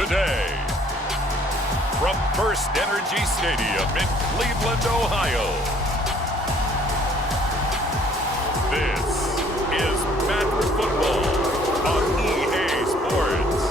today. From First Energy Stadium in Cleveland, Ohio, this is Madden Football on EA Sports.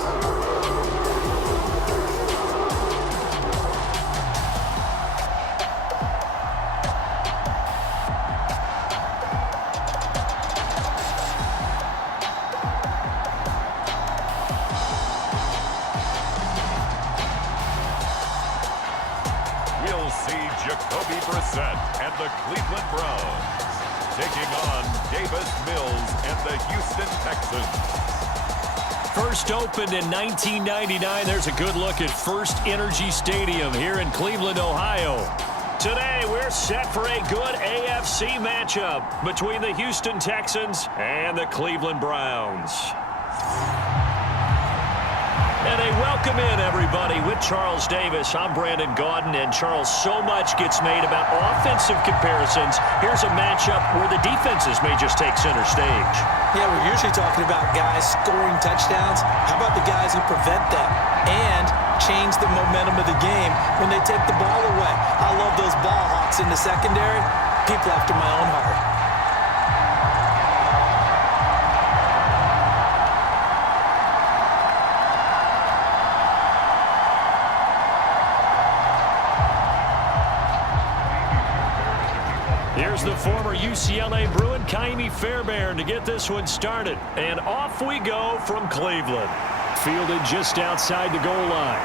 We'll see Jacoby Brissett and the Cleveland Browns taking on Davis Mills and the Houston Texans. First opened in 1999. There's a good look at First Energy Stadium here in Cleveland, Ohio. Today, we're set for a good AFC matchup between the Houston Texans and the Cleveland Browns. And a welcome in, everybody, with Charles Davis. I'm Brandon Gaudin, and Charles, so much gets made about offensive comparisons. Here's a matchup where the defenses may just take center stage. Yeah, we're usually talking about guys scoring touchdowns. How about the guys who prevent them and change the momentum of the game when they take the ball away? I love those ball hawks in the secondary. People after my own heart. Here's the former UCLA Bruin, Kaimi Fairbairn, to get this one started. And off we go from Cleveland. Fielded just outside the goal line.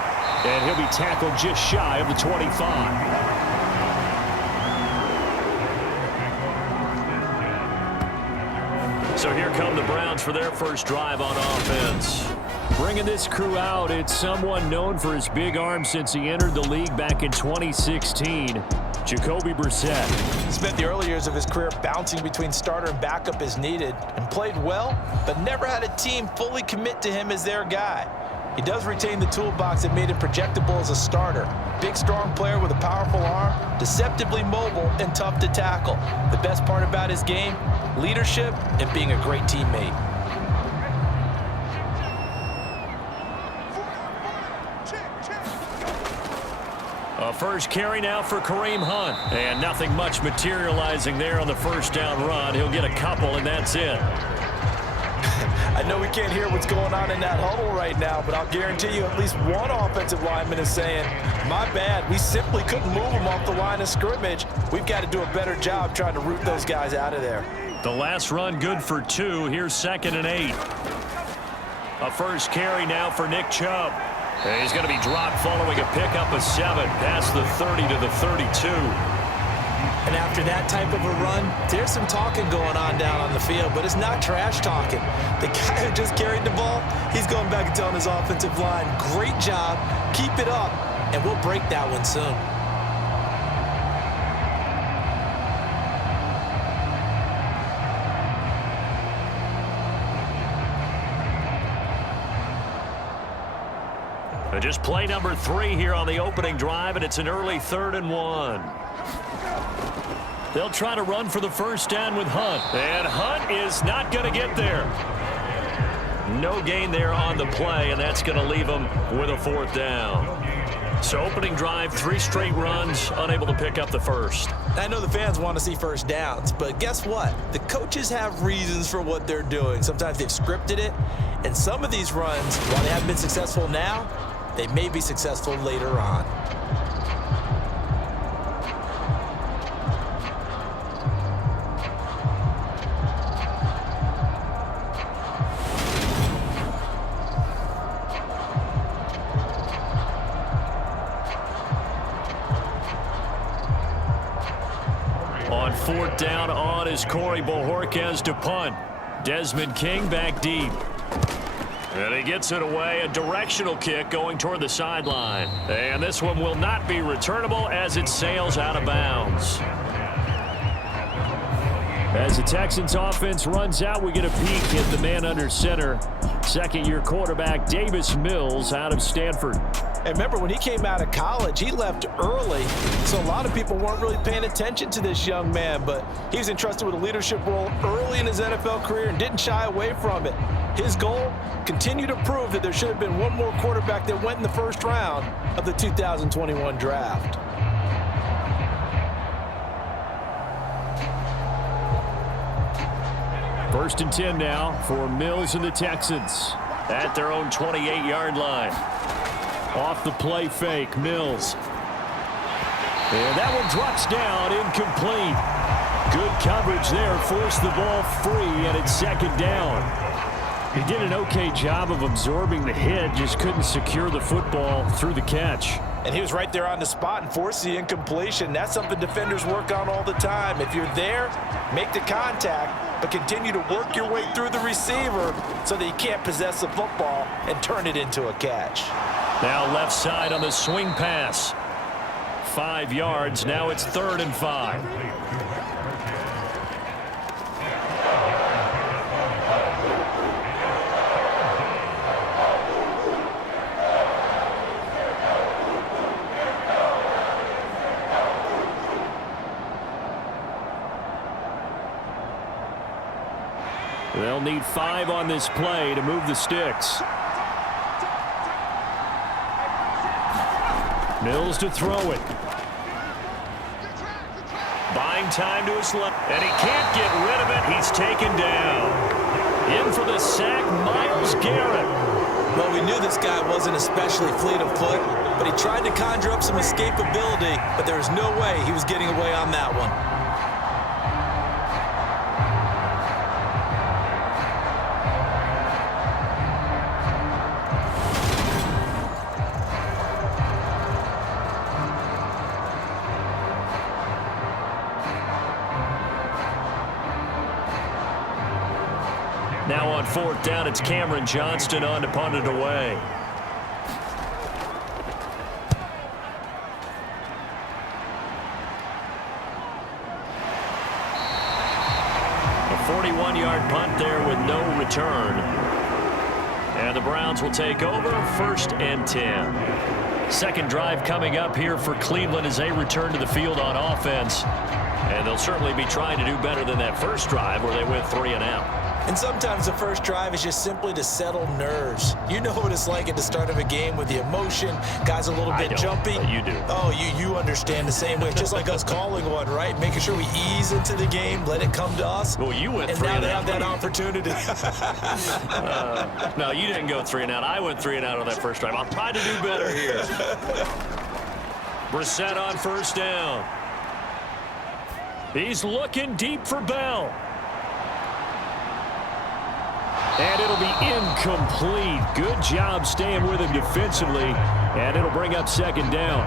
And he'll be tackled just shy of the 25. So here come the Browns for their first drive on offense. Bringing this crew out, it's someone known for his big arm since he entered the league back in 2016. Jacoby Brissett. Spent the early years of his career bouncing between starter and backup as needed, and played well, but never had a team fully commit to him as their guy. He does retain the toolbox that made him projectable as a starter. Big, strong player with a powerful arm, deceptively mobile, and tough to tackle. The best part about his game, leadership and being a great teammate. A first carry now for Kareem Hunt. And nothing much materializing there on the first down run. He'll get a couple, and that's it. I know we can't hear what's going on in that huddle right now, but I'll guarantee you at least one offensive lineman is saying, my bad, we simply couldn't move them off the line of scrimmage. We've got to do a better job trying to root those guys out of there. The last run good for 2. Here's 2nd and 8. A first carry now for Nick Chubb. And he's going to be dropped following a pickup of 7 past the 30 to the 32. And after that type of a run, there's some talking going on down on the field, but it's not trash talking. The guy who just carried the ball, he's going back and telling his offensive line, great job, keep it up, and we'll break that one soon. Just play number 3 here on the opening drive, and it's an early 3rd and 1. They'll try to run for the first down with Hunt. And Hunt is not going to get there. No gain there on the play, and that's going to leave him with a 4th down. So opening drive, 3 straight runs, unable to pick up the first. I know the fans want to see first downs, but guess what? The coaches have reasons for what they're doing. Sometimes they've scripted it, and some of these runs, while they haven't been successful now, they may be successful later on. On 4th down on is Corey Bojorquez to punt. Desmond King back deep. And he gets it away, a directional kick going toward the sideline. And this one will not be returnable as it sails out of bounds. As the Texans offense runs out, we get a peek at the man under center. Second-year quarterback Davis Mills out of Stanford. And remember, when he came out of college, he left early, so a lot of people weren't really paying attention to this young man, but he was entrusted with a leadership role early in his NFL career and didn't shy away from it. His goal, continue to prove that there should have been one more quarterback that went in the first round of the 2021 draft. First and 10 now for Mills and the Texans at their own 28-yard line. Off the play fake, Mills. And that one drops down, incomplete. Good coverage there, forced the ball free, and it's second down. He did an okay job of absorbing the hit, just couldn't secure the football through the catch. And he was right there on the spot and forced the incompletion. That's something defenders work on all the time. If you're there, make the contact, but continue to work your way through the receiver so that you can't possess the football and turn it into a catch. Now left side on the swing pass. 5 yards. Now it's 3rd and 5. They'll need 5 on this play to move the sticks. Mills to throw it. Buying time to his left. And he can't get rid of it. He's taken down. In for the sack, Myles Garrett. Well, we knew this guy wasn't especially fleet of foot, but he tried to conjure up some escapability, but there was no way he was getting away on that one. Now on 4th down, it's Cameron Johnston on to punt it away. A 41-yard punt there with no return. And the Browns will take over, 1st and 10. Second drive coming up here for Cleveland as they return to the field on offense. And they'll certainly be trying to do better than that first drive where they went 3 and out. And sometimes the first drive is just simply to settle nerves. You know what it's like at the start of a game with the emotion. Guys a little bit jumpy. You do. Oh, you understand the same way. Just like us calling one, right? Making sure we ease into the game, let it come to us. Well, you went and 3 now and they out. have that opportunity. No, you didn't go 3 and out. I went 3 and out on that first drive. I'll try to do better here. Brissett on 1st down. He's looking deep for Bell. And it'll be incomplete. Good job staying with him defensively. And it'll bring up 2nd down.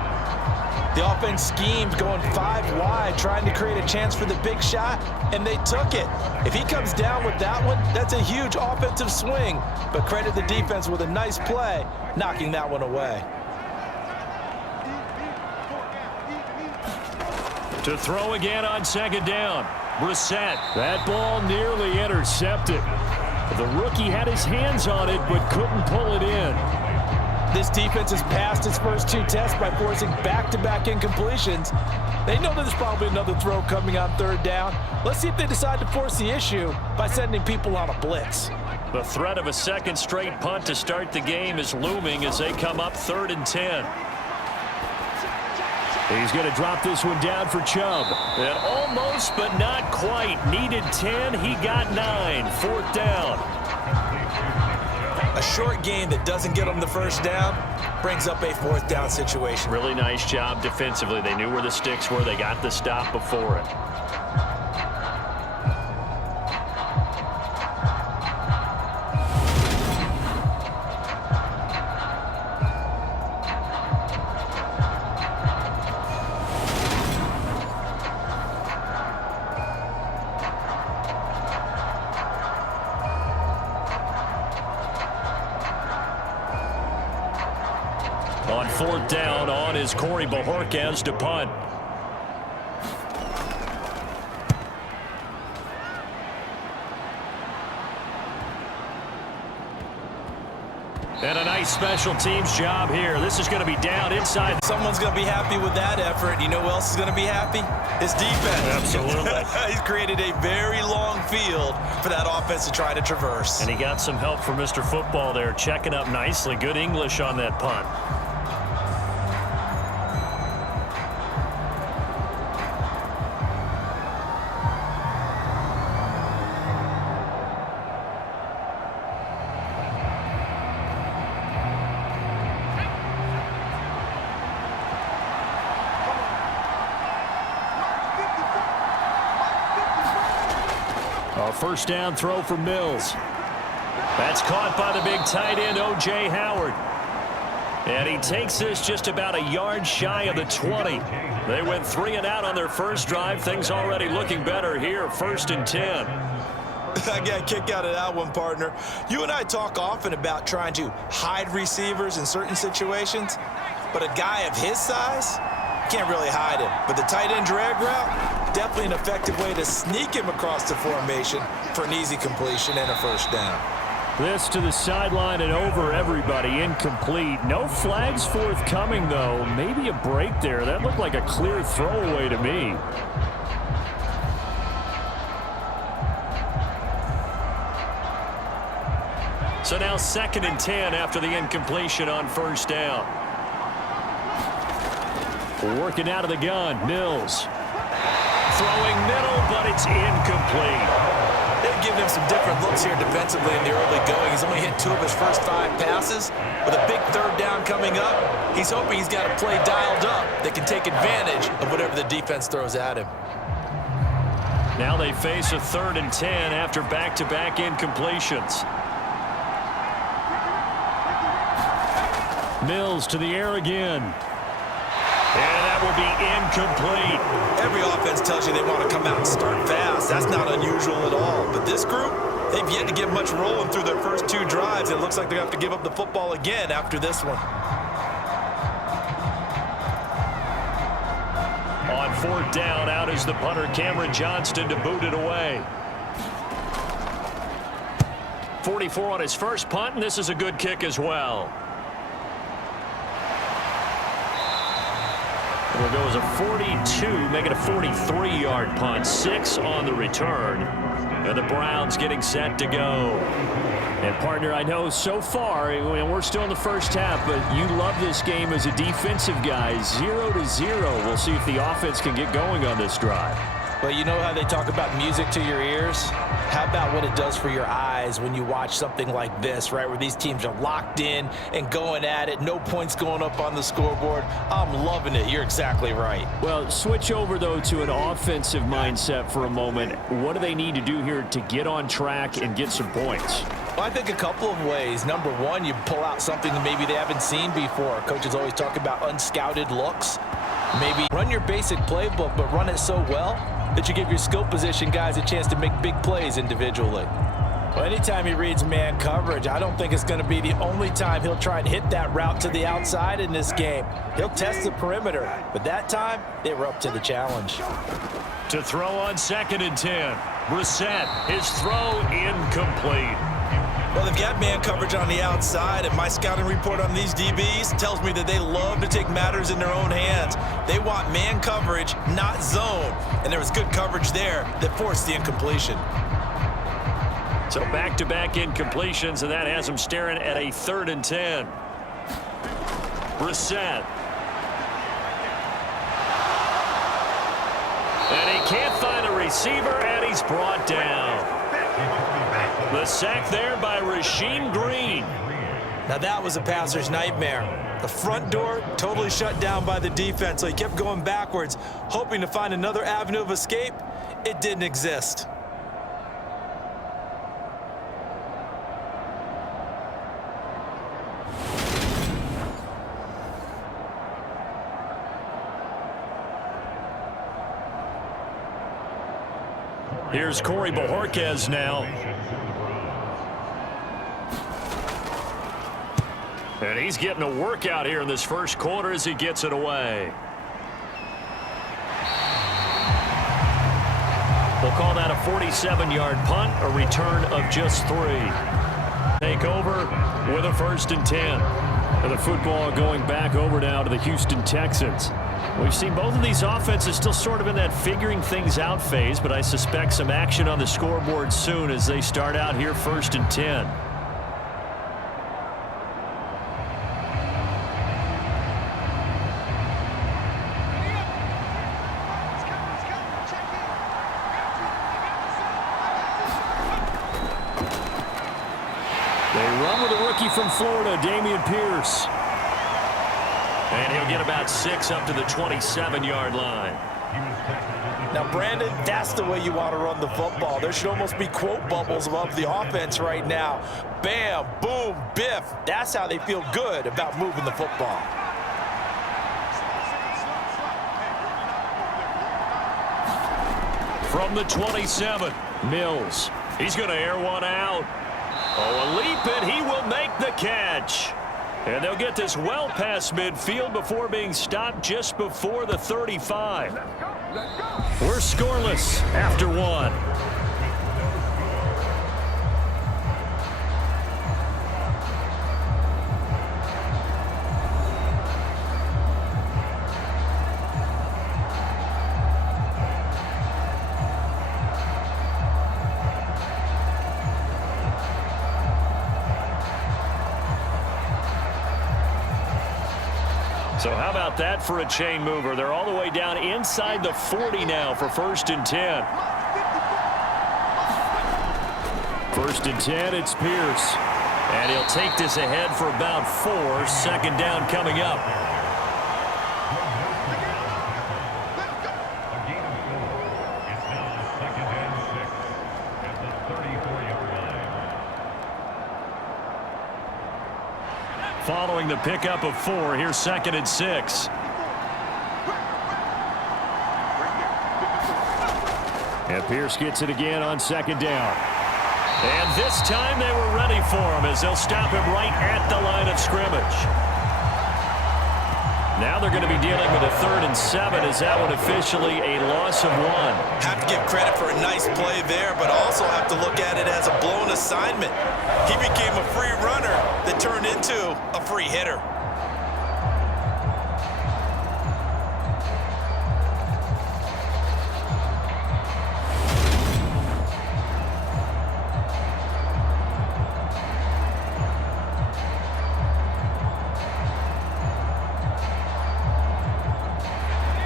The offense schemed going 5 wide, trying to create a chance for the big shot, and they took it. If he comes down with that one, that's a huge offensive swing. But credit the defense with a nice play, knocking that one away. To throw again on 2nd down. Brissett. That ball nearly intercepted. The rookie had his hands on it, but couldn't pull it in. This defense has passed its first 2 tests by forcing back-to-back incompletions. They know there's probably another throw coming on 3rd down. Let's see if they decide to force the issue by sending people on a blitz. The threat of a 2nd straight punt to start the game is looming as they come up 3rd and 10. He's going to drop this one down for Chubb. And almost, but not quite. Needed 10. He got 9. 4th down. A short gain that doesn't get them the first down brings up a 4th down situation. Really nice job defensively. They knew where the sticks were. They got the stop before it. On 4th down, on is Corey Bojorquez to punt. And a nice special teams job here. This is going to be down inside. Someone's going to be happy with that effort. You know who else is going to be happy? His defense. Absolutely. He's created a very long field for that offense to try to traverse. And he got some help from Mr. Football there, checking up nicely. Good English on that punt. A first down throw for Mills. That's caught by the big tight end, O.J. Howard. And he takes this just about a yard shy of the 20. They went 3 and out on their first drive. Things already looking better here. 1st and 10. I got a kick out of that one, partner. You and I talk often about trying to hide receivers in certain situations, but a guy of his size, can't really hide him. But the tight end drag route, definitely an effective way to sneak him across the formation for an easy completion and a first down. This to the sideline and over everybody. Incomplete. No flags forthcoming, though. Maybe a break there. That looked like a clear throwaway to me. So now 2nd and 10 after the incompletion on first down. Working out of the gun, Mills. Throwing middle, but it's incomplete. They've given him some different looks here defensively in the early going. He's only hit 2 of his first 5 passes. With a big 3rd down coming up, he's hoping he's got a play dialed up that can take advantage of whatever the defense throws at him. Now they face a 3rd and 10 after back-to-back incompletions. Mills to the air again. And that will be incomplete. Every offense tells you they want to come out and start fast. That's not unusual at all. But this group, they've yet to get much rolling through their first 2 drives. It looks like they're going to have to give up the football again after this one. On 4th down, out is the punter, Cameron Johnston, to boot it away. 44 on his first punt, and this is a good kick as well. It'll go as a 42, make it a 43-yard punt. 6 on the return. And the Browns getting set to go. And, partner, I know so far, we're still in the first half, but you love this game as a defensive guy. 0-0. We'll see if the offense can get going on this drive. Well, you know how they talk about music to your ears? How about what it does for your eyes when you watch something like this, right, where these teams are locked in and going at it, no points going up on the scoreboard? I'm loving it. You're exactly right. Well, switch over, though, to an offensive mindset for a moment. What do they need to do here to get on track and get some points? Well, I think a couple of ways. Number one, you pull out something that maybe they haven't seen before. Coaches always talk about unscouted looks. Maybe run your basic playbook, but run it so well that you give your skill position guys a chance to make big plays individually. Well, anytime he reads man coverage, I don't think it's going to be the only time he'll try and hit that route to the outside in this game. He'll test the perimeter, but that time, they were up to the challenge. To throw on 2nd and 10. Brissett, his throw incomplete. Well, they've got man coverage on the outside, and my scouting report on these DBs tells me that they love to take matters in their own hands. They want man coverage, not zone, and there was good coverage there that forced the incompletion. So back-to-back incompletions, and that has them staring at a 3rd and 10. Brissett. And he can't find a receiver, and he's brought down. The sack there by Rasheem Green. Now that was a passer's nightmare. The front door totally shut down by the defense, so he kept going backwards, hoping to find another avenue of escape. It didn't exist. Here's Corey Bojorquez now. And he's getting a workout here in this first quarter as he gets it away. We'll call that a 47-yard punt, a return of just 3. Take over with a 1st and 10. And the football going back over now to the Houston Texans. We've seen both of these offenses still sort of in that figuring things out phase, but I suspect some action on the scoreboard soon as they start out here 1st and 10. From Florida, Dameon Pierce. And he'll get about 6 up to the 27-yard line. Now, Brandon, that's the way you want to run the football. There should almost be quote bubbles above the offense right now. Bam, boom, biff. That's how they feel good about moving the football. From the 27, Mills. He's going to air one out. Oh, a leap, and he will make the catch. And they'll get this well past midfield before being stopped just before the 35. We're scoreless after 1. So how about that for a chain mover? They're all the way down inside the 40 now for 1st and 10. 1st and 10, it's Pierce. And he'll take this ahead for about 4. 2nd down coming up. Following the pickup of 4, here's 2nd and 6. And Pierce gets it again on 2nd down. And this time they were ready for him as they'll stop him right at the line of scrimmage. Now they're going to be dealing with a 3rd and 7. Is that one officially a loss of 1? Have to give credit for a nice play there, but also have to look at it as a blown assignment. He became a free runner that turned into a free hitter.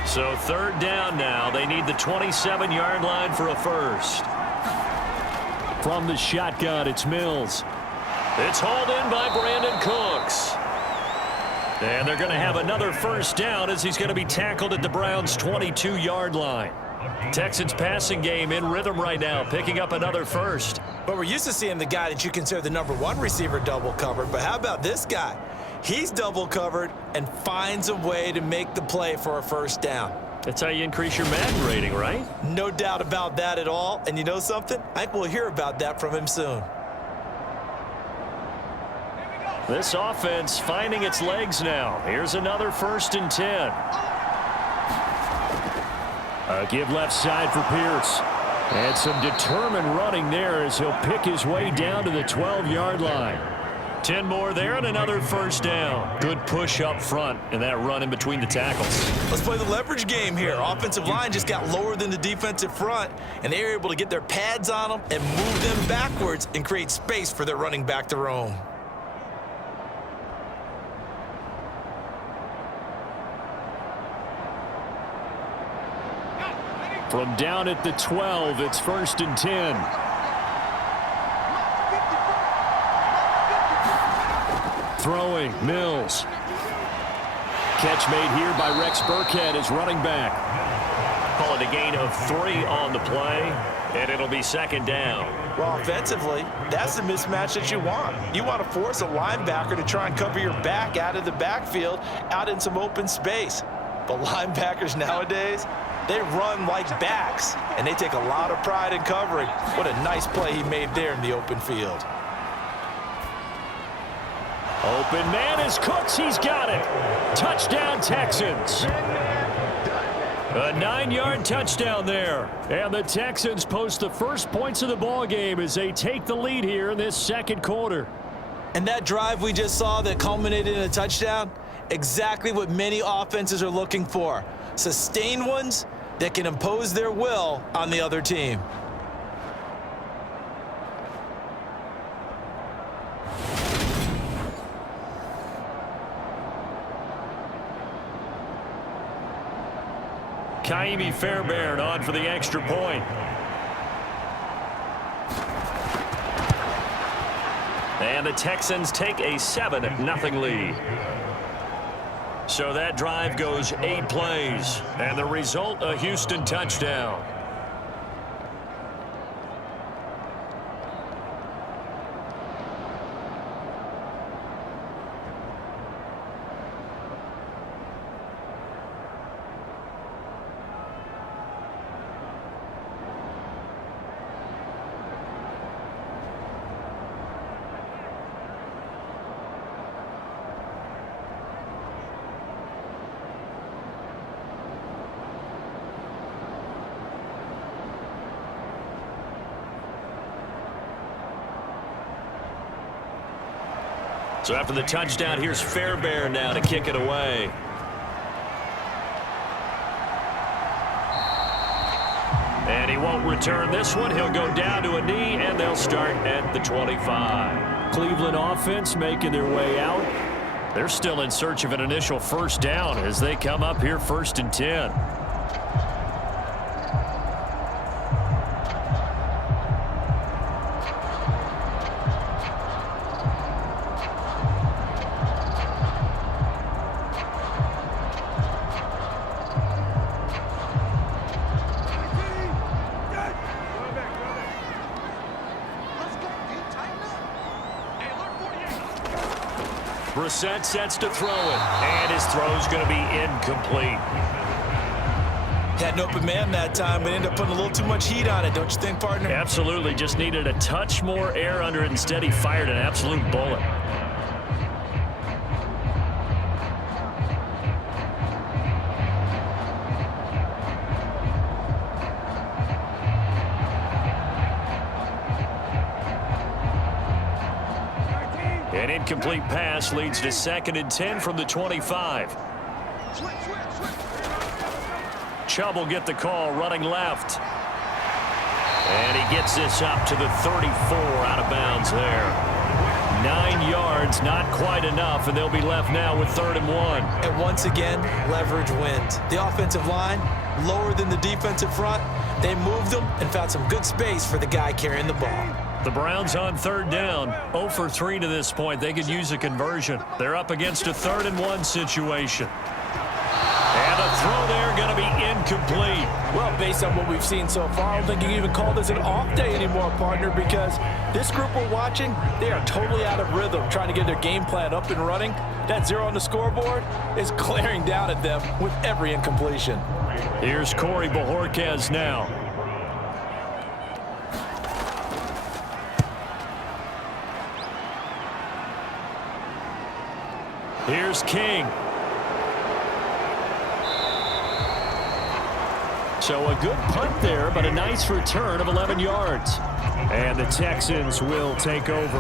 So 3rd down now. They need the 27-yard line for a 1st. From the shotgun, it's Mills. It's hauled in by Brandon Cooks. And they're going to have another 1st down as he's going to be tackled at the Browns' 22-yard line. Texans passing game in rhythm right now, picking up another 1st. But we're used to seeing the guy that you consider the #1 receiver double covered. But how about this guy? He's double covered and finds a way to make the play for a 1st down. That's how you increase your Madden rating, right? No doubt about that at all. And you know something? I think we'll hear about that from him soon. This offense finding its legs now. Here's another 1st and 10. A give left side for Pierce. And some determined running there as he'll pick his way down to the 12-yard line. 10 more there and another 1st down. Good push up front and that run in between the tackles. Let's play the leverage game here. Offensive line just got lower than the defensive front, and they were able to get their pads on them and move them backwards and create space for their running back to roam. From down at the 12, it's 1st and 10. Throwing, Mills. Catch made here by Rex Burkhead as running back. Call it a gain of 3 on the play, and it'll be 2nd down. Well, offensively, that's the mismatch that you want. You want to force a linebacker to try and cover your back out of the backfield, out in some open space. But linebackers nowadays, they run like backs, and they take a lot of pride in covering. What a nice play he made there in the open field. Open man is Cooks. He's got it. Touchdown, Texans. A 9-yard touchdown there. And the Texans post the first points of the ball game as they take the lead here in this 2nd quarter. And that drive we just saw that culminated in a touchdown, exactly what many offenses are looking for. Sustained ones that can impose their will on the other team. Kaimi Fairbairn on for the extra point. And the Texans take a 7-0 lead. So that drive goes 8 plays. And the result, a Houston touchdown. So after the touchdown, here's Fairbairn now to kick it away. And he won't return this one. He'll go down to a knee, and they'll start at the 25. Cleveland offense making their way out. They're still in search of an initial first down as they come up here 1st and 10. Brissett sets to throw it, and his throw's going to be incomplete. Had an open man that time, but ended up putting a little too much heat on it, don't you think, partner? Absolutely. Just needed a touch more air under it. Instead, he fired an absolute bullet. An incomplete pass leads to 2nd and 10 from the 25. Chubb will get the call, running left. And he gets this up to the 34, out of bounds there. 9 yards, not quite enough, and they'll be left now with 3rd and 1. And once again, leverage wins. The offensive line, lower than the defensive front. They moved them and found some good space for the guy carrying the ball. The Browns on 3rd down, 0 for 3 to this point. They could use a conversion. They're up against a 3rd and 1 situation. And a throw there going to be incomplete. Well, based on what we've seen so far, I don't think you can even call this an off day anymore, partner, because this group we're watching, they are totally out of rhythm, trying to get their game plan up and running. That 0 on the scoreboard is glaring down at them with every incompletion. Here's Corey Bojorquez now. Here's King. So a good punt there, but a nice return of 11 yards. And the Texans will take over.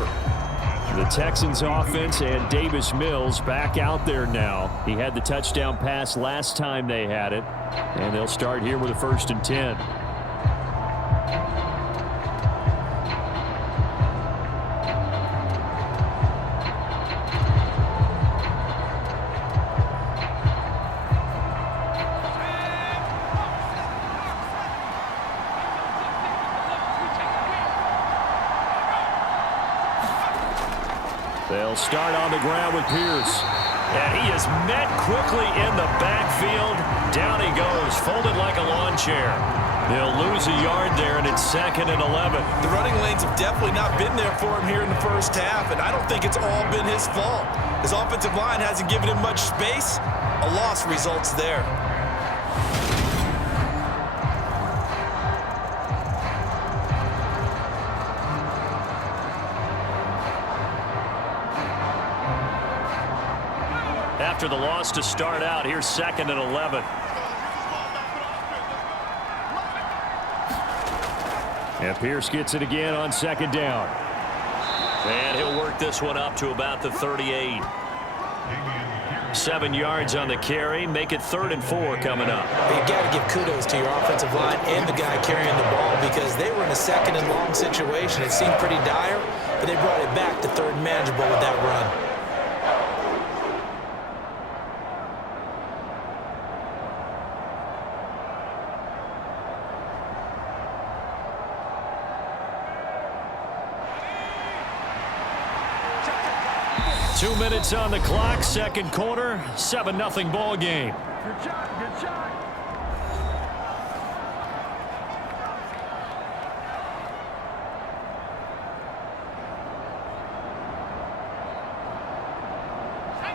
The Texans offense and Davis Mills back out there now. He had the touchdown pass last time they had it. And they'll start here with a 1st and 10. They'll start on the ground with Pierce. And he is met quickly in the backfield. Down he goes, folded like a lawn chair. They'll lose a yard there, and it's 2nd and 11. The running lanes have definitely not been there for him here in the first half, and I don't think it's all been his fault. His offensive line hasn't given him much space. A loss results there. After the loss to start out, here's 2nd and 11. And Pierce gets it again on 2nd down. And he'll work this one up to about the 38. 7 yards on the carry. Make it 3rd and 4 coming up. You got to give kudos to your offensive line and the guy carrying the ball because they were in a 2nd and long situation. It seemed pretty dire, but they brought it back to 3rd and manageable with that run. Two minutes on the clock, 2nd quarter, 7-0 ball game. Good shot.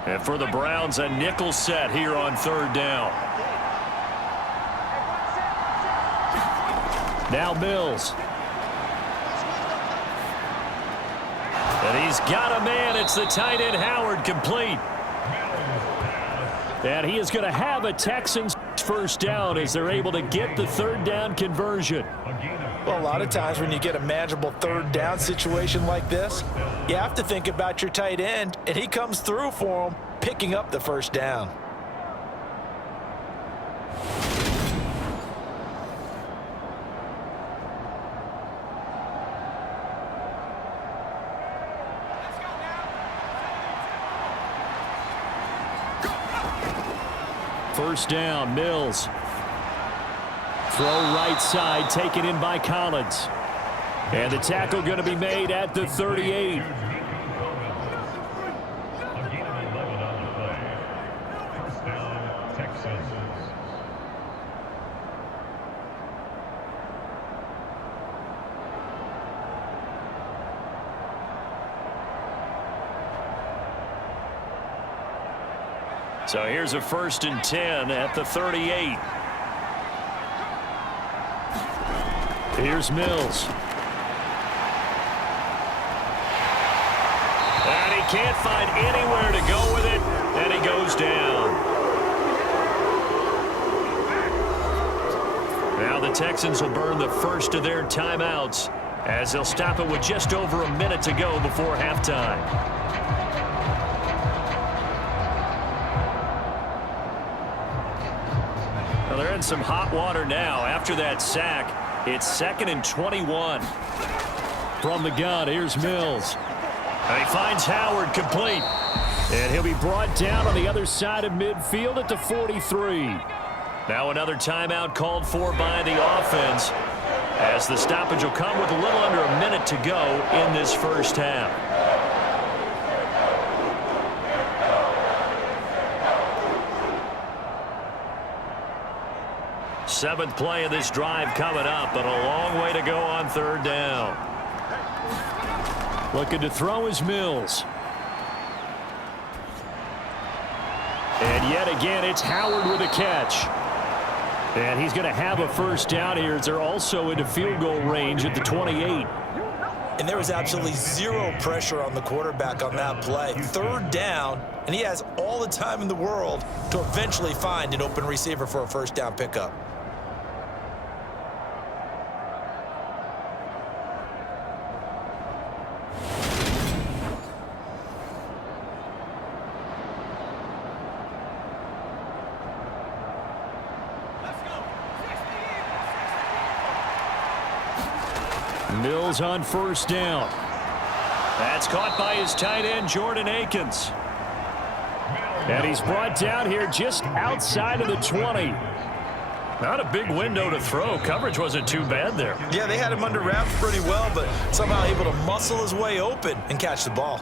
And for the Browns, a nickel set here on 3rd down. Now Mills. And he's got a man. It's the tight end Howard, complete. And he is going to have a Texans first down as they're able to get the 3rd down conversion. Well, a lot of times when you get a manageable 3rd down situation like this, you have to think about your tight end, and he comes through for him, picking up the 1st down. First down, Mills. Throw right side, taken in by Collins. And the tackle going to be made at the 38. So here's a 1st and 10 at the 38. Here's Mills. And he can't find anywhere to go with it, and he goes down. Now the Texans will burn the first of their timeouts as they'll stop it with just over a minute to go before halftime. They're in some hot water now after that sack. It's 2nd and 21. From the gun, here's Mills. And he finds Howard, complete. And he'll be brought down on the other side of midfield at the 43. Now another timeout called for by the offense as the stoppage will come with a little under a minute to go in this first half. Seventh play of this drive coming up, but a long way to go on 3rd down. Looking to throw is Mills. And yet again, it's Howard with a catch. And he's going to have a 1st down here as they're also into field goal range at the 28. And there was absolutely zero pressure on the quarterback on that play. 3rd down, and he has all the time in the world to eventually find an open receiver for a 1st down pickup. Mills on 1st down. That's caught by his tight end, Jordan Akins. And he's brought down here just outside of the 20. Not a big window to throw. Coverage wasn't too bad there. Yeah, they had him under wraps pretty well, but somehow able to muscle his way open and catch the ball.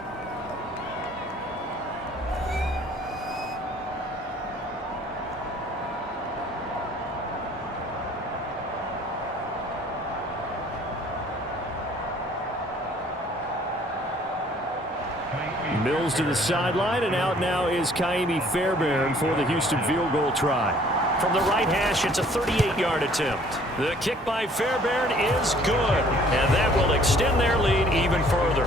Mills to the sideline, and out now is Kaimi Fairbairn for the Houston field goal try. From the right hash, it's a 38-yard attempt. The kick by Fairbairn is good, and that will extend their lead even further.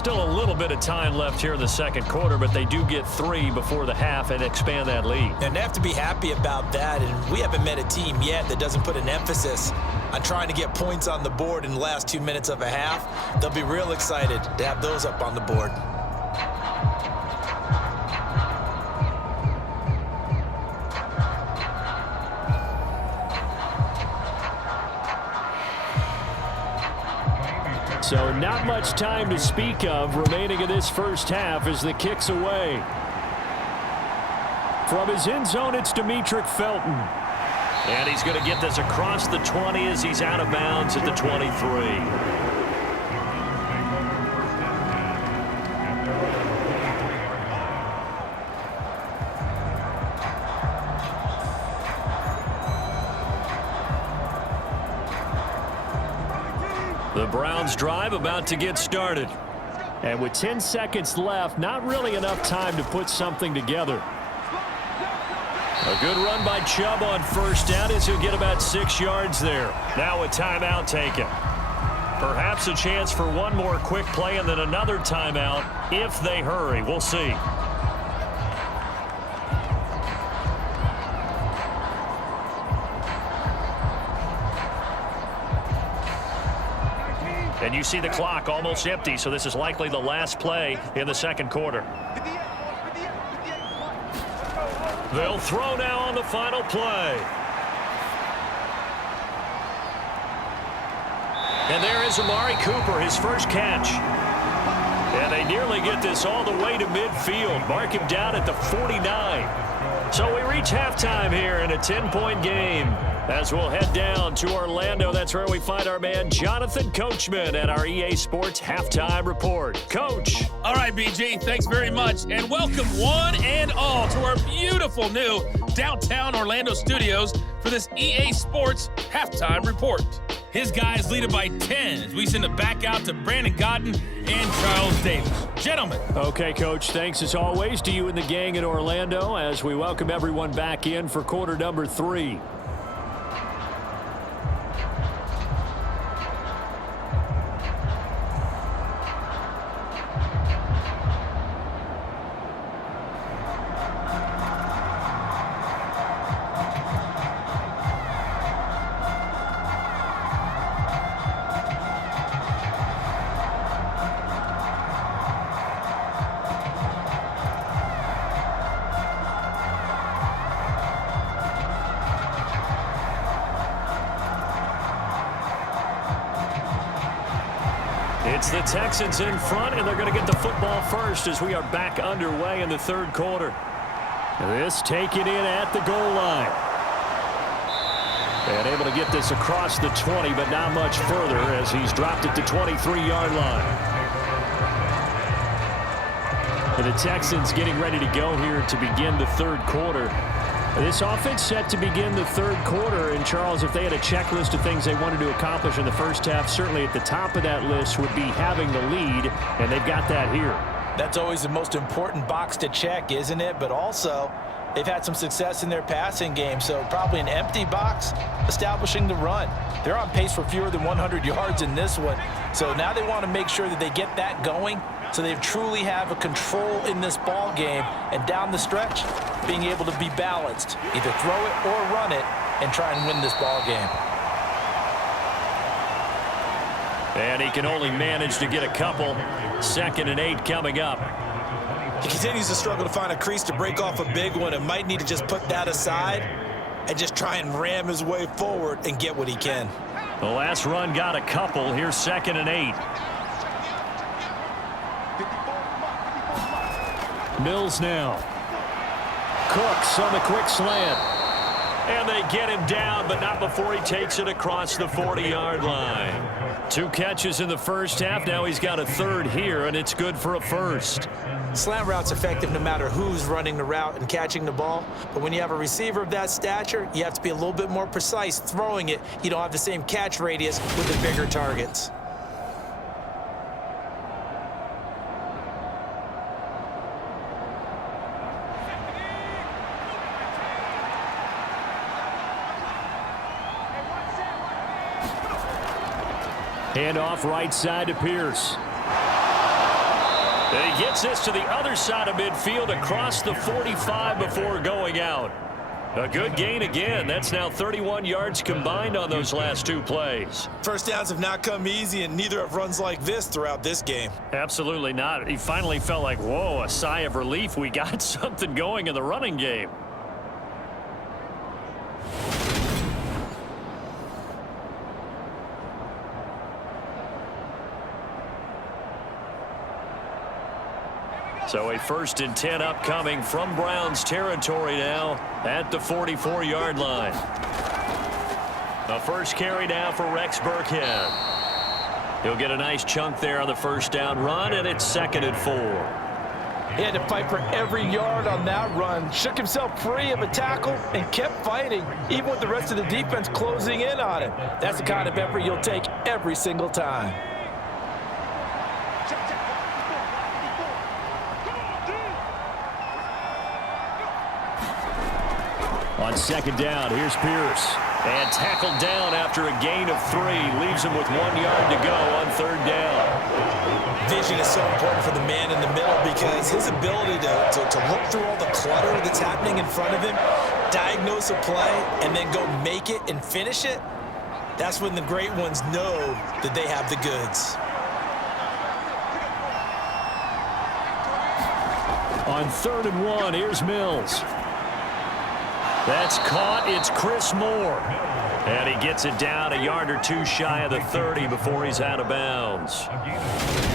Still a little bit of time left here in the second quarter, but they do get 3 before the half and expand that lead. And they have to be happy about that, and we haven't met a team yet that doesn't put an emphasis on trying to get points on the board in the last 2 minutes of a half. They'll be real excited to have those up on the board. So not much time to speak of remaining in this first half as the kick's away. From his end zone, it's Demetric Felton. And he's going to get this across the 20 as he's out of bounds at the 23. The Browns drive about to get started. And with 10 seconds left, not really enough time to put something together. A good run by Chubb on first down as he'll get about 6 yards there. Now a timeout taken. Perhaps a chance for one more quick play and then another timeout if they hurry. We'll see. And you see the clock almost empty, so this is likely the last play in the second quarter. They'll throw now on the final play. And there is Amari Cooper, his first catch. And they nearly get this all the way to midfield. Mark him down at the 49. So we reach halftime here in a 10-point game. As we'll head down to Orlando, that's where we find our man Jonathan Coachman at our EA Sports Halftime Report. Coach. All right, BG, thanks very much. And welcome one and all to our beautiful new downtown Orlando studios for this EA Sports Halftime Report. His guys lead it by 10 as we send it back out to Brandon Godden and Charles Davis. Gentlemen. Okay, Coach, thanks as always to you and the gang in Orlando as we welcome everyone back in for quarter number 3. It's the Texans in front, and they're going to get the football first as we are back underway in the third quarter. This taken in at the goal line. And able to get this across the 20, but not much further as he's dropped at the 23-yard line. And the Texans getting ready to go here to begin the third quarter. This offense set to begin the third quarter, and Charles, if they had a checklist of things they wanted to accomplish in the first half, certainly at the top of that list would be having the lead, and they've got that here. That's always the most important box to check, isn't it? But also, they've had some success in their passing game, so probably an empty box establishing the run. They're on pace for fewer than 100 yards in this one, so now they want to make sure that they get that going so they truly have a control in this ball game, and down the stretch, being able to be balanced, either throw it or run it, and try and win this ball game. And he can only manage to get a couple. 2nd and 8 coming up. He continues to struggle to find a crease to break off a big one and might need to just put that aside and just try and ram his way forward and get what he can. The last run got a couple. Here's 2nd and 8. Mills now. Cooks on the quick slant. And they get him down, but not before he takes it across the 40-yard line. 2 catches in the first half. Now he's got a third here, and it's good for a first. Slant route's effective no matter who's running the route and catching the ball. But when you have a receiver of that stature, you have to be a little bit more precise throwing it. You don't have the same catch radius with the bigger targets. Hand off right side to Pierce. And he gets this to the other side of midfield across the 45 before going out. A good gain again. That's now 31 yards combined on those last two plays. First downs have not come easy, and neither have runs like this throughout this game. Absolutely not. He finally felt like, whoa, a sigh of relief. We got something going in the running game. So a 1st and 10 upcoming from Browns territory now at the 44-yard line. The first carry now for Rex Burkhead. He'll get a nice chunk there on the first down run, and it's 2nd and 4. He had to fight for every yard on that run, shook himself free of a tackle, and kept fighting, even with the rest of the defense closing in on him. That's the kind of effort you'll take every single time. On 2nd down, here's Pierce. And tackled down after a gain of 3. Leaves him with 1 yard to go on 3rd down. Vision is so important for the man in the middle because his ability to look through all the clutter that's happening in front of him, diagnose a play, and then go make it and finish it, that's when the great ones know that they have the goods. On 3rd and 1, here's Mills. That's caught. It's Chris Moore. And he gets it down a yard or 2 shy of the 30 before he's out of bounds.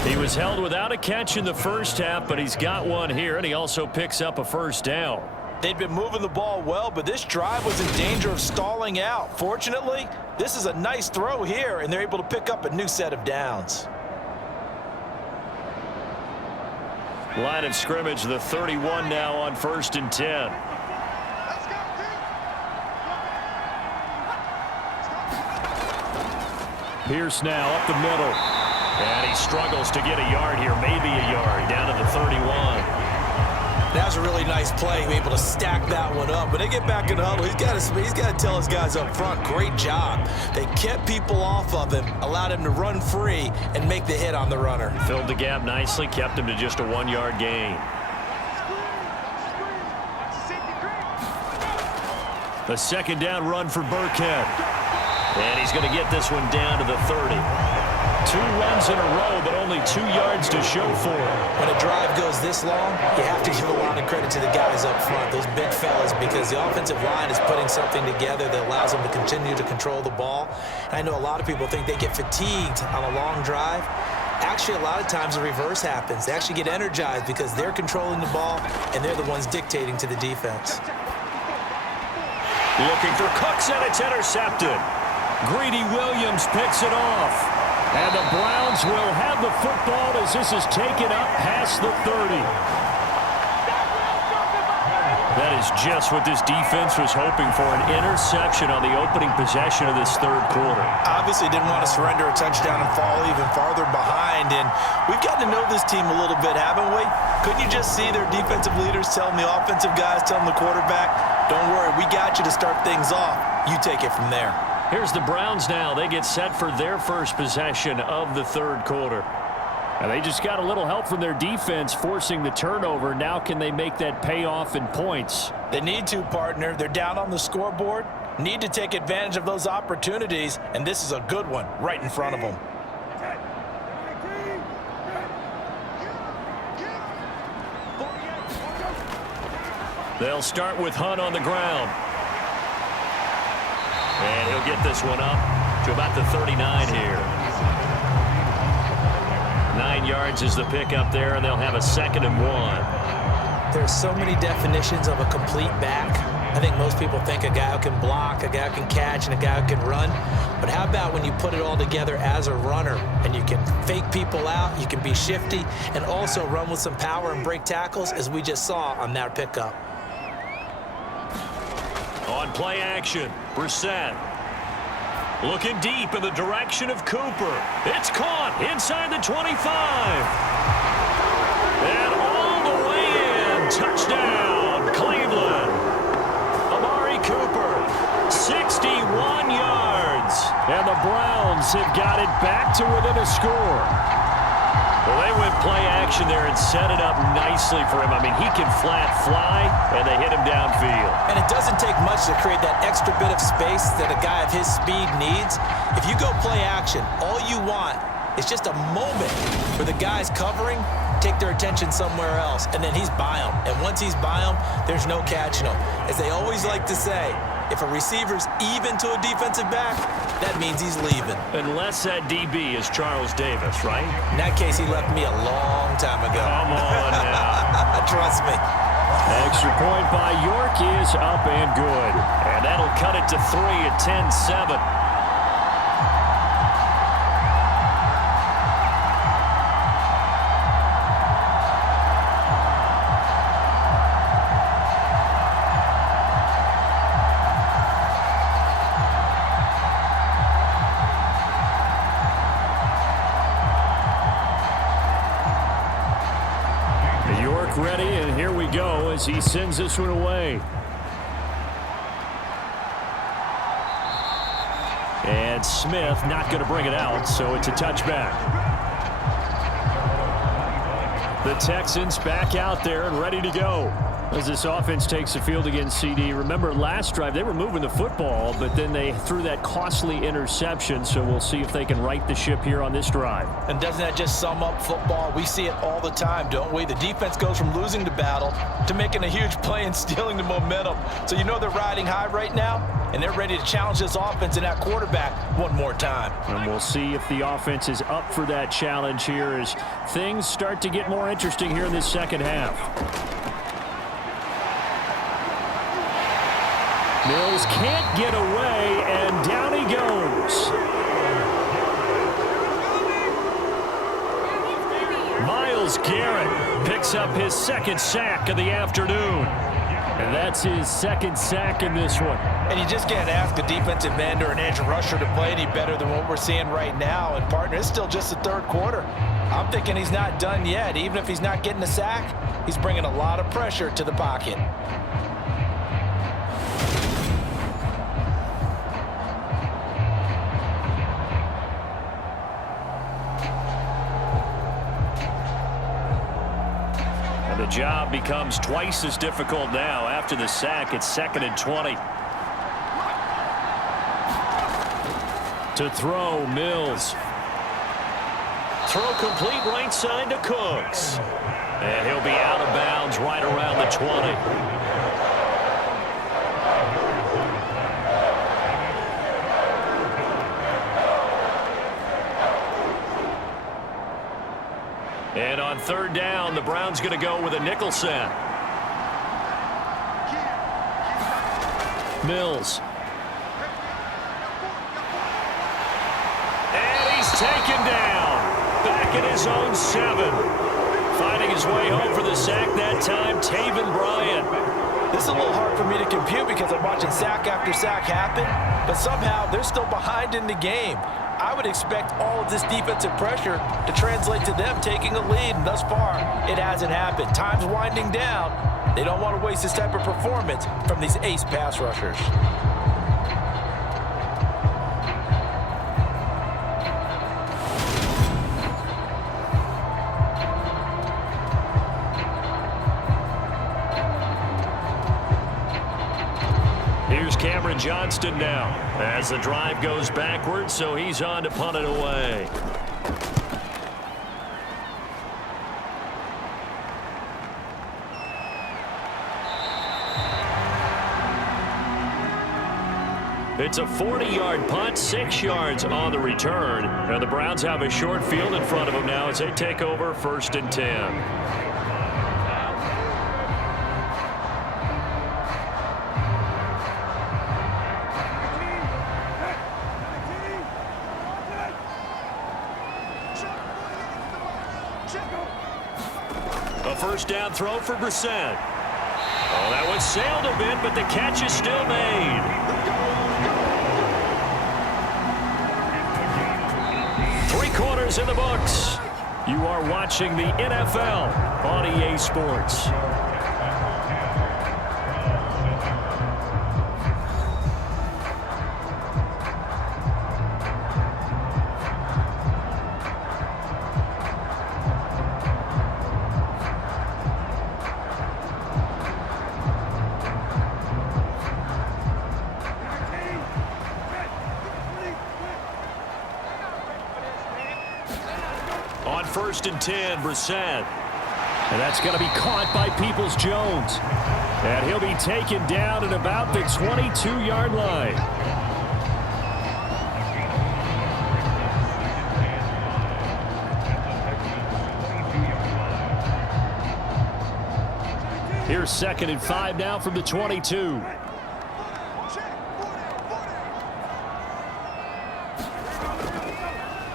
He was held without a catch in the first half, but he's got one here, and he also picks up a 1st down. They'd been moving the ball well, but this drive was in danger of stalling out. Fortunately, this is a nice throw here, and they're able to pick up a new set of downs. Line of scrimmage, the 31 now on 1st and 10. Pierce now up the middle. And he struggles to get a yard here, maybe a yard, down to the 31. That was a really nice play, able to stack that one up. When they get back in the huddle, he's got to tell his guys up front, great job. They kept people off of him, allowed him to run free and make the hit on the runner. Filled the gap nicely, kept him to just a 1-yard gain. The 2nd down run for Burkhead. And he's going to get this one down to the 30. 2 runs in a row, but only 2 yards to show for it. When a drive goes this long, you have to give a lot of credit to the guys up front, those big fellas, because the offensive line is putting something together that allows them to continue to control the ball. And I know a lot of people think they get fatigued on a long drive. Actually, a lot of times the reverse happens. They actually get energized because they're controlling the ball, and they're the ones dictating to the defense. Looking for Cooks, and it's intercepted. Greedy Williams picks it off. And the Browns will have the football as this is taken up past the 30. That is just what this defense was hoping for, an interception on the opening possession of this 3rd quarter. Obviously didn't want to surrender a touchdown and fall even farther behind, and we've gotten to know this team a little bit, haven't we? Couldn't you just see their defensive leaders telling the offensive guys, telling the quarterback, don't worry, we got you to start things off. You take it from there. Here's the Browns now. They get set for their first possession of the 3rd quarter. And they just got a little help from their defense forcing the turnover. Now can they make that pay off in points? They need to, partner. They're down on the scoreboard. Need to take advantage of those opportunities, and this is a good one right in front of them. They'll start with Hunt on the ground. And he'll get this one up to about the 39 here. 9 yards is the pickup there, and they'll have a 2nd and 1. There's so many definitions of a complete back. I think most people think a guy who can block, a guy who can catch, and a guy who can run. But how about when you put it all together as a runner, and you can fake people out, you can be shifty, and also run with some power and break tackles, as we just saw on that pickup. On play action, Brissett. Looking deep in the direction of Cooper. It's caught inside the 25. And all the way in. Touchdown, Cleveland. Amari Cooper, 61 yards. And the Browns have got it back to within a score. Well, they went play action there and set it up nicely for him. I mean, he can flat fly, and they hit him downfield. And it doesn't take much to create that extra bit of space that a guy of his speed needs. If you go play action, all you want is just a moment where the guys covering take their attention somewhere else, and then he's by him. And once he's by him, there's no catching him. As they always like to say, if a receiver's even to a defensive back, that means he's leaving. Unless that DB is Charles Davis, right? In that case, he left me a long time ago. Come on now. Trust me. Extra point by York is up and good. And that'll cut it to 3 at 10-7. Ready, and here we go as he sends this one away. And Smith not going to bring it out, so it's a touchback. The Texans back out there and ready to go as this offense takes the field against CD. Remember, last drive, they were moving the football, but then they threw that costly interception, so we'll see if they can right the ship here on this drive. And doesn't that just sum up football? We see it all the time, don't we? The defense goes from losing the battle to making a huge play and stealing the momentum. So you know they're riding high right now, and they're ready to challenge this offense and that quarterback one more time. And we'll see if the offense is up for that challenge here as things start to get more interesting here in this second half. Mills can't get away, and down he goes. Myles Garrett picks up his second sack of the afternoon. And that's his second sack in this one. And you just can't ask a defensive end or an edge rusher to play any better than what we're seeing right now. And, partner, it's still just the third quarter. I'm thinking he's not done yet. Even if he's not getting a sack, he's bringing a lot of pressure to the pocket. The job becomes twice as difficult now. After the sack, it's 2nd and 20. To throw, Mills. Throw complete right side to Cooks. And he'll be out of bounds right around the 20. And on third down, the Browns going to go with a nickel set. Mills. And he's taken down. Back at his own 7. Finding his way home for the sack that time, Taven Bryan. This is a little hard for me to compute because I'm watching sack after sack happen, but somehow they're still behind in the game. I would expect all of this defensive pressure to translate to them taking a lead, and thus far, it hasn't happened. Time's winding down. They don't want to waste this type of performance from these ace pass rushers. Here's Cameron Johnston now as the drive goes backwards, so he's on to punt it away. It's a 40-yard punt, 6 yards on the return. And the Browns have a short field in front of them now as they take over 1st and 10. A first down throw for Brissett. Oh, that one sailed a bit, but the catch is still made. Three quarters in the books. You are watching the NFL on EA Sports. first and 10, Brissett. And that's going to be caught by Peoples-Jones. And he'll be taken down at about the 22-yard line. Here's 2nd and 5 now from the 22.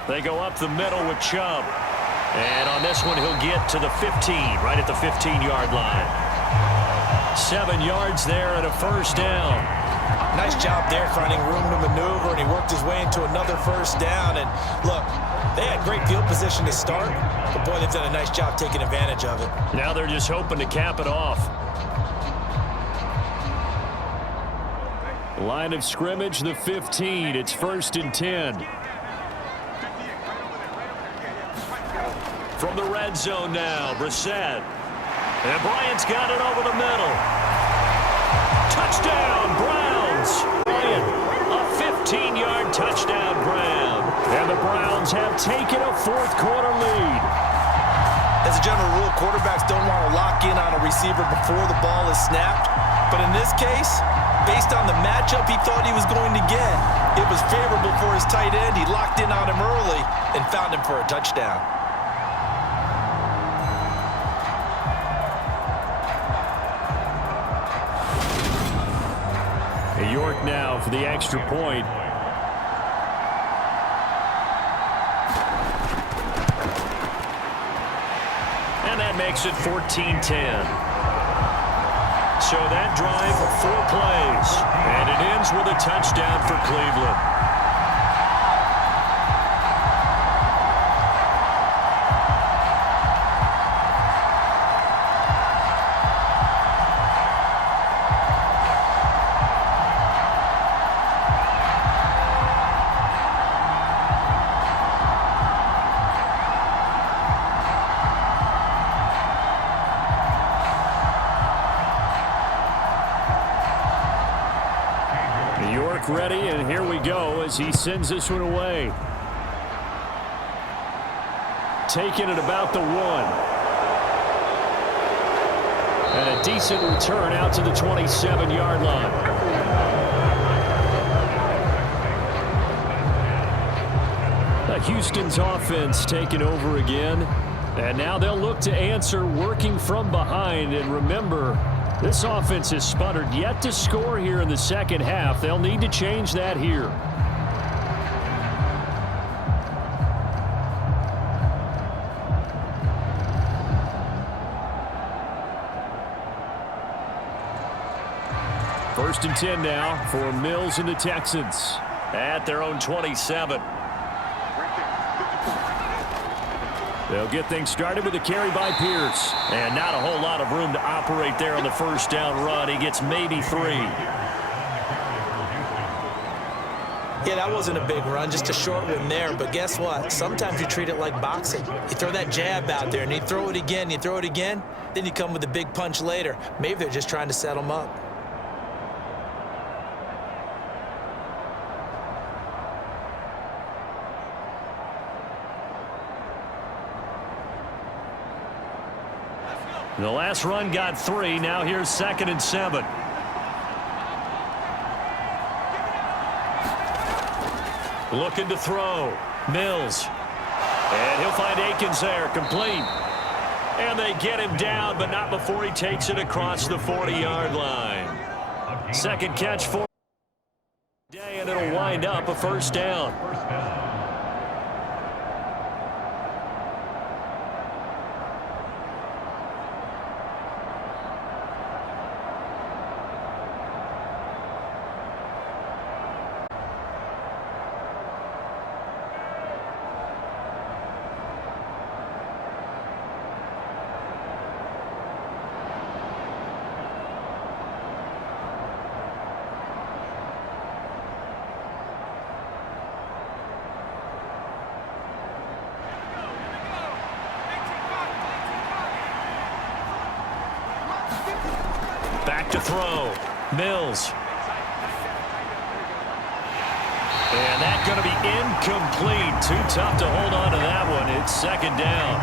They go up the middle with Chubb. And on this one, he'll get to the 15, right at the 15-yard line. 7 yards there and a first down. Nice job there finding room to maneuver, and he worked his way into another first down. And look, they had great field position to start, but boy, they've done a nice job taking advantage of it. Now they're just hoping to cap it off. Line of scrimmage, the 15. It's 1st and 10. From the red zone now, Brissett. And Bryant's got it over the middle. Touchdown, Browns. Bryant, a 15-yard touchdown, Brown. And the Browns have taken a fourth-quarter lead. As a general rule, quarterbacks don't want to lock in on a receiver before the ball is snapped. But in this case, based on the matchup he thought he was going to get, it was favorable for his tight end. He locked in on him early and found him for a touchdown. York now for the extra point. And that makes it 14-10. So that drive, 4 plays. And it ends with a touchdown for Cleveland. Ready, and here we go as he sends this one away. Taking it about the 1. And a decent return out to the 27-yard line. Houston's offense taking over again. And now they'll look to answer working from behind. And remember, this offense has sputtered yet to score here in the second half. They'll need to change that here. First and 10 now for Mills and the Texans at their own 27. They'll get things started with a carry by Pierce. And not a whole lot of room to operate there on the first down run. He gets maybe 3. Yeah, that wasn't a big run, just a short one there. But guess what? Sometimes you treat it like boxing. You throw that jab out there, and you throw it again, then you come with a big punch later. Maybe they're just trying to set him up. The last run got 3. Now here's 2nd and 7. Looking to throw. Mills. And he'll find Akins there. Complete. And they get him down, but not before he takes it across the 40-yard line. Second catch for day, and it'll wind up a first down. Back to throw. Mills. And that's going to be incomplete. Too tough to hold on to that one. It's second down.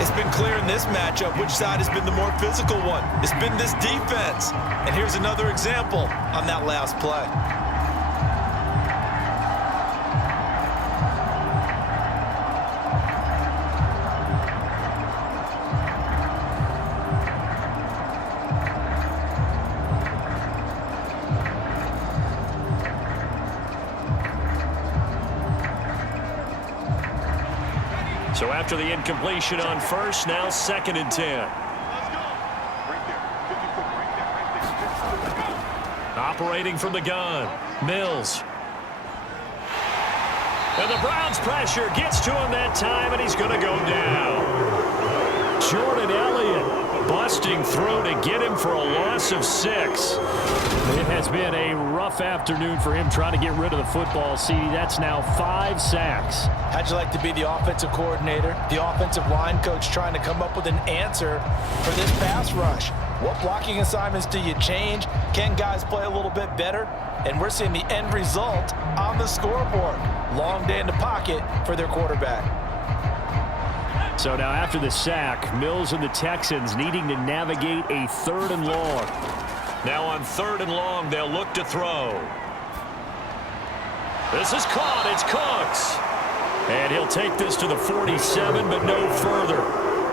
It's been clear in this matchup which side has been the more physical one. It's been this defense. And here's another example on that last play. So after the incompletion on first, now second and 10. Operating from the gun, Mills. And the Browns' pressure gets to him that time, and he's going to go down. Jordan Elliott busting through to get him for a loss of 6. It has been a rough afternoon for him trying to get rid of the football. See, that's now 5 sacks. How'd you like to be the offensive coordinator, the offensive line coach trying to come up with an answer for this pass rush? What blocking assignments do you change? Can guys play a little bit better? And we're seeing the end result on the scoreboard. Long day in the pocket for their quarterback. So now after the sack, Mills and the Texans needing to navigate a 3rd and long. Now on 3rd and long, they'll look to throw. This is caught. It's Cooks. And he'll take this to the 47, but no further,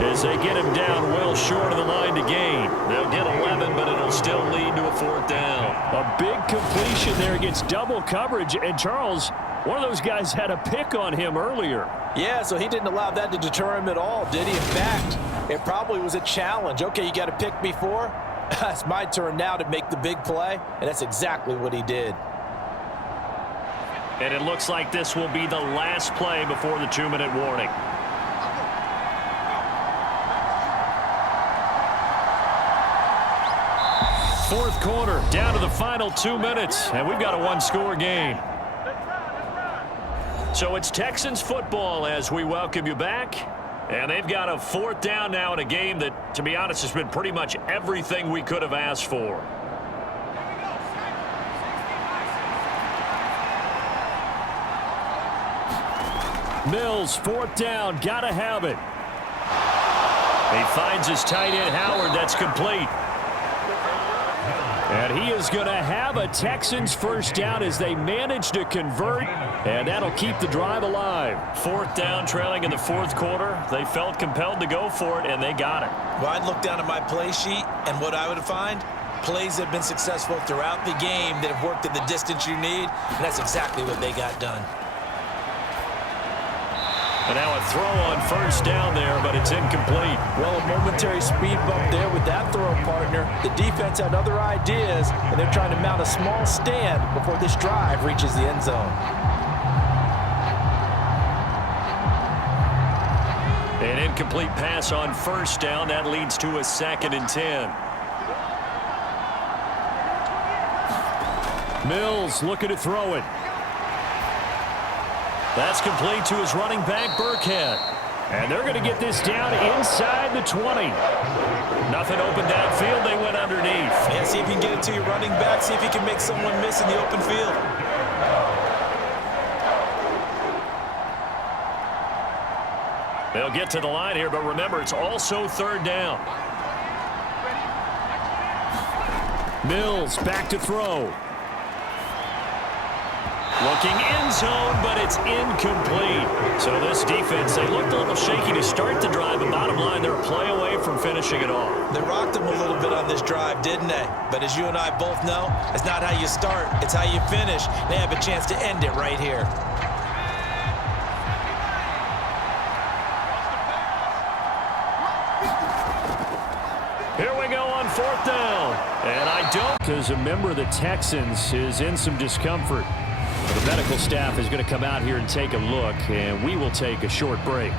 as they get him down well short of the line to gain. They'll get 11, but it'll still lead to a 4th down. A big completion there against double coverage. And Charles, one of those guys had a pick on him earlier. Yeah, so he didn't allow that to deter him at all, did he? In fact, it probably was a challenge. Okay, you got to pick me 4. It's my turn now to make the big play, and that's exactly what he did. And it looks like this will be the last play before the 2-minute warning. Fourth quarter, down to the final 2 minutes, and we've got a 1-score game. So it's Texans football as we welcome you back. And they've got a 4th down now in a game that, to be honest, has been pretty much everything we could have asked for. Mills, 4th down, gotta have it. He finds his tight end, Howard. That's complete. And he is going to have a Texans 1st down as they manage to convert, and that'll keep the drive alive. 4th down, trailing in the 4th quarter. They felt compelled to go for it, and they got it. Well, I'd look down at my play sheet, and what I would find, plays that have been successful throughout the game that have worked at the distance you need, and that's exactly what they got done. And now a throw on 1st down there, but it's incomplete. Well, a momentary speed bump there with that throw, partner. The defense had other ideas, and they're trying to mount a small stand before this drive reaches the end zone. An incomplete pass on 1st down. That leads to a 2nd and 10. Mills looking to throw it. That's complete to his running back, Burkhead. And they're going to get this down inside the 20. Nothing open downfield. They went underneath. Yeah, see if you can get it to your running back. See if you can make someone miss in the open field. They'll get to the line here, but remember, it's also 3rd down. Mills back to throw. Looking end zone, but it's incomplete. So this defense, they looked a little shaky to start the drive, but bottom line, they're a play away from finishing it off. They rocked them a little bit on this drive, didn't they? But as you and I both know, it's not how you start, it's how you finish. They have a chance to end it right here. Here we go on 4th down. And I don't. Because a member of the Texans is in some discomfort. The medical staff is going to come out here and take a look, and we will take a short break.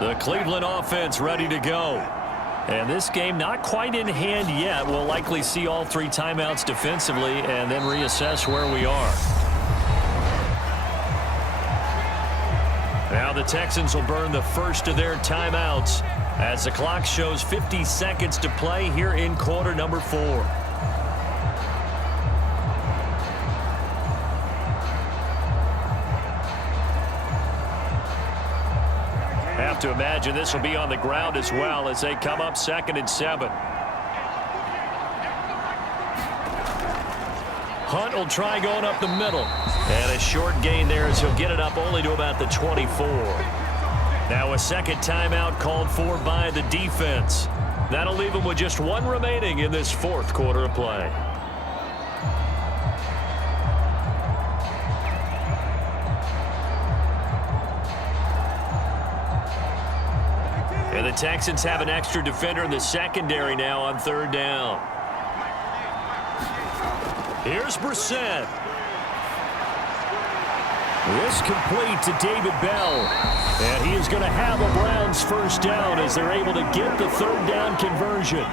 The Cleveland offense ready to go. And this game not quite in hand yet. We'll likely see all 3 timeouts defensively and then reassess where we are. Texans will burn the first of their timeouts as the clock shows 50 seconds to play here in quarter number 4. Have to imagine this will be on the ground as well as they come up 2nd and 7. Hunt will try going up the middle. And a short gain there as he'll get it up only to about the 24. Now a second timeout called for by the defense. That'll leave him with just 1 remaining in this 4th quarter of play. And the Texans have an extra defender in the secondary now on 3rd down. Here's Brissett. This complete to David Bell. And he is going to have a Browns first down as they're able to get the 3rd down conversion.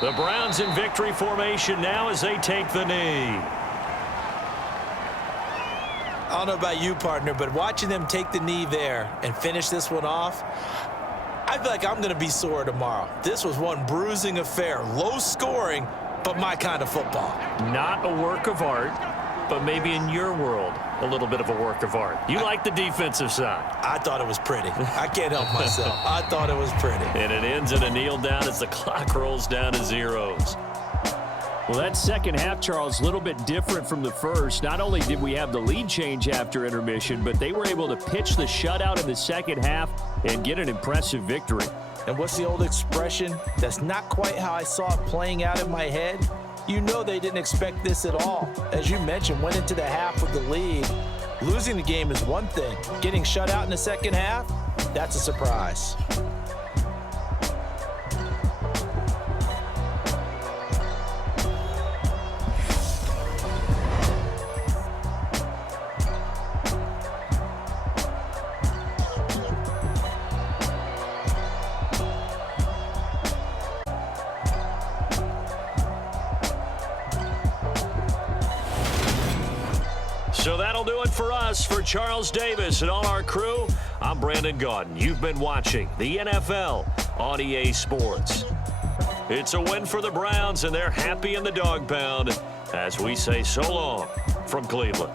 The Browns in victory formation now as they take the knee. I don't know about you, partner, but watching them take the knee there and finish this one off, I feel like I'm going to be sore tomorrow. This was one bruising affair. Low scoring, but my kind of football. Not a work of art, but maybe in your world, a little bit of a work of art. You like the defensive side. I thought it was pretty. I can't help myself. I thought it was pretty. And it ends in a kneel down as the clock rolls down to zeros. Well, that second half, Charles, a little bit different from the first. Not only did we have the lead change after intermission, but they were able to pitch the shutout in the second half and get an impressive victory. And what's the old expression? That's not quite how I saw it playing out in my head. You know they didn't expect this at all. As you mentioned, went into the half with the lead. Losing the game is one thing. Getting shut out in the second half, that's a surprise. So that'll do it for us. For Charles Davis and all our crew, I'm Brandon Gaudin. You've been watching the NFL on EA Sports. It's a win for the Browns, and they're happy in the dog pound as we say so long from Cleveland.